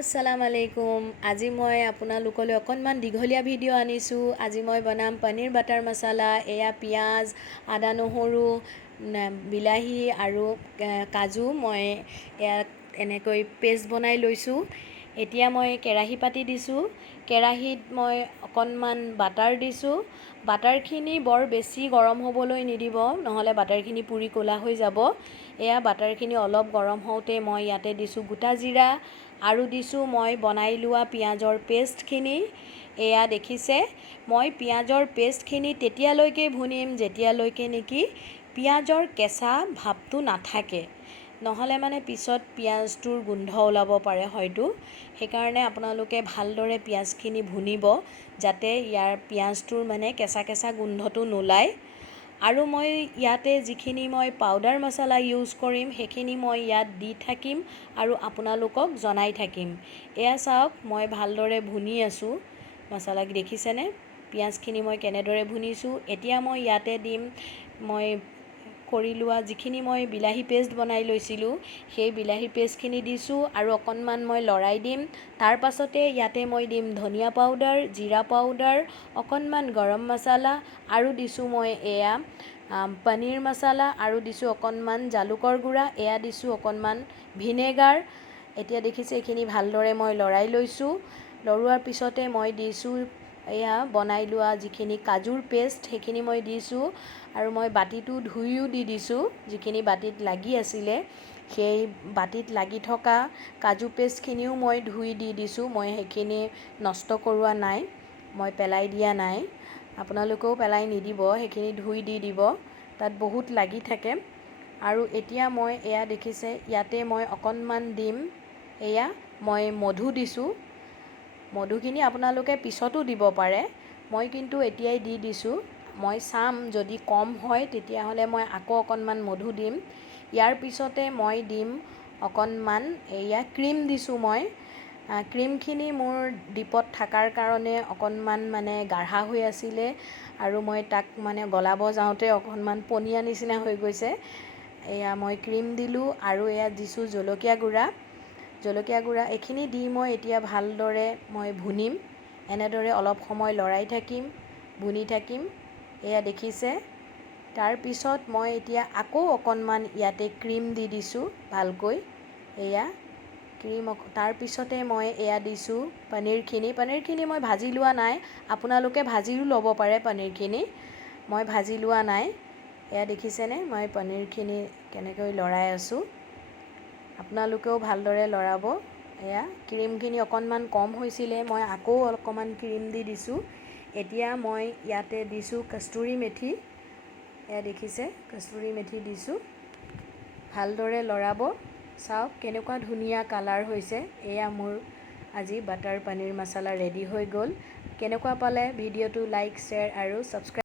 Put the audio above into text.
আসসালামু আলাইকুম। আজি মই আপোনালোকলৈ অকণমান দীঘলীয়া ভিডিঅ' আনিছোঁ। আজি মই বনাম পনীৰ বাটাৰ মছলা। এয়া পিঁয়াজ, আদা নহৰু, বিলাহী আৰু কাজু মই ইয়াত এনেকৈ পেষ্ট বনাই লৈছোঁ। এতিয়া মই কেৰাহী পাতি দিছোঁ। কেৰাহীত মই অকণমান বাটাৰ দিছোঁ। বাটাৰখিনি বৰ বেছি গৰম হ'বলৈ নিদিব, নহ'লে বাটাৰখিনি পুৰি ক'লা হৈ যাব। এয়া বাটাৰখিনি অলপ গৰম হওঁতে মই ইয়াতে দিছোঁ গোটা জিৰা আৰু দিছোঁ মই বনাই লোৱা পিঁয়াজৰ পেষ্টখিনি। এয়া দেখিছে, মই পিঁয়াজৰ পেষ্টখিনি তেতিয়ালৈকে ভুনিম যেতিয়ালৈকে নেকি পিঁয়াজৰ কেঁচা ভাৱটো নাথাকে, নহ'লে মানে পিছত পিঁয়াজটোৰ গোন্ধ ওলাব পাৰে হয়তো। সেইকাৰণে আপোনালোকে ভালদৰে পিঁয়াজখিনি ভুনিব যাতে ইয়াৰ পিঁয়াজটোৰ মানে কেঁচা কেঁচা গোন্ধটো নোলায়। আৰু মই ইয়াতে যিখিনি মই পাউডাৰ মছলা ইউজ কৰিম সেইখিনি মই ইয়াত দি থাকিম আৰু আপোনালোকক জনাই থাকিম। এয়া চাওক, মই ভালদৰে ভুনি আছোঁ মছলা, দেখিছেনে পিঁয়াজখিনি মই কেনেদৰে ভুনিছোঁ। এতিয়া মই ইয়াতে দিম মই কৰি লোৱা যিখিনি মই বিলাহী পেষ্ট বনাই লৈছিলোঁ সেই বিলাহী পেষ্টখিনি দিছোঁ আৰু অকণমান মই লৰাই দিম। তাৰ পাছতে ইয়াতে মই দিম ধনিয়া পাউডাৰ, জিৰা পাউডাৰ, অকণমান গৰম মছলা আৰু দিছোঁ মই এয়া পনীৰ মছলা আৰু দিছোঁ অকণমান জালুকৰ গুড়া, এয়া দিছোঁ অকণমান ভিনেগাৰ। এতিয়া দেখিছে এইখিনি ভালদৰে মই লৰাই লৈছোঁ। লৰোৱাৰ পিছতে মই দিছোঁ এয়া বনাই লোৱা যিখিনি কাজুৰ পেষ্ট সেইখিনি মই দিছোঁ আৰু মই বাতিটো ধুইও দি দিছোঁ। যিখিনি বাতিত লাগি আছিলে সেই বাতিত লাগি থকা কাজু পেষ্টখিনিও মই ধুই দি দিছোঁ। মই সেইখিনি নষ্ট কৰোৱা নাই, মই পেলাই দিয়া নাই। আপোনালোকেও পেলাই নিদিব, সেইখিনি ধুই দি দিব, তাত বহুত লাগি থাকে। আৰু এতিয়া মই এয়া দেখিছে ইয়াতে মই অকণমান দিম এয়া মই মধু দিছোঁ। মধুখিনি আপোনালোকে পিছতো দিব পাৰে, মই কিন্তু এতিয়াই দি দিছোঁ। মই চাম যদি কম হয় তেতিয়াহ'লে মই আকৌ অকণমান মধু দিম। ইয়াৰ পিছতে মই দিম অকণমান এয়া ক্ৰীম দিছোঁ মই। ক্ৰীমখিনি মোৰ ডিপত থকাৰ কাৰণে অকণমান মানে গাঢ়া হৈ আছিলে আৰু মই তাক মানে গলাব যাওঁতে অকণমান পনীয়া নিচিনা হৈ গৈছে। এয়া মই ক্ৰীম দিলোঁ আৰু এয়া দিছোঁ জলকীয়া গুড়া। জলকীয়া গুড়া এইখিনি দি মই এতিয়া ভালদৰে মই ভুনিম। এনেদৰে অলপ সময় লৰাই থাকিম, ভুনি থাকিম। এয়া দেখিছে, তাৰপিছত মই এতিয়া আকৌ অকণমান ইয়াতে ক্ৰীম দি দিছোঁ ভালকৈ। এয়া ক্ৰীম, তাৰপিছতে মই এয়া দিছোঁ পনীৰখিনি মই ভাজি লোৱা নাই, আপোনালোকে ভাজিও ল'ব পাৰে পনীৰখিনি, মই ভাজি লোৱা নাই। এয়া দেখিছেনে মই পনীৰখিনি কেনেকৈ লৰাই আছোঁ, আপোনালোকেও ভালদৰে লৰাব। এয়া ক্ৰীমখিনি অকণমান কম হৈছিলে, মই আকৌ অকণমান ক্ৰীম দি দিছোঁ। এতিয়া মই ইয়াতে দিছোঁ কস্তুৰী মেথি। এয়া দেখিছে কস্তুৰী মেথি দিছোঁ। ভালদৰে লৰাব। চাওক কেনেকুৱা ধুনীয়া কালাৰ হৈছে। এয়া মোৰ আজি বাটাৰ পনীৰ মছলা ৰেডি হৈ গ'ল। কেনেকুৱা পালে ভিডিঅ'টো লাইক, শ্বেয়াৰ আৰু ছাবস্ক্ৰাইব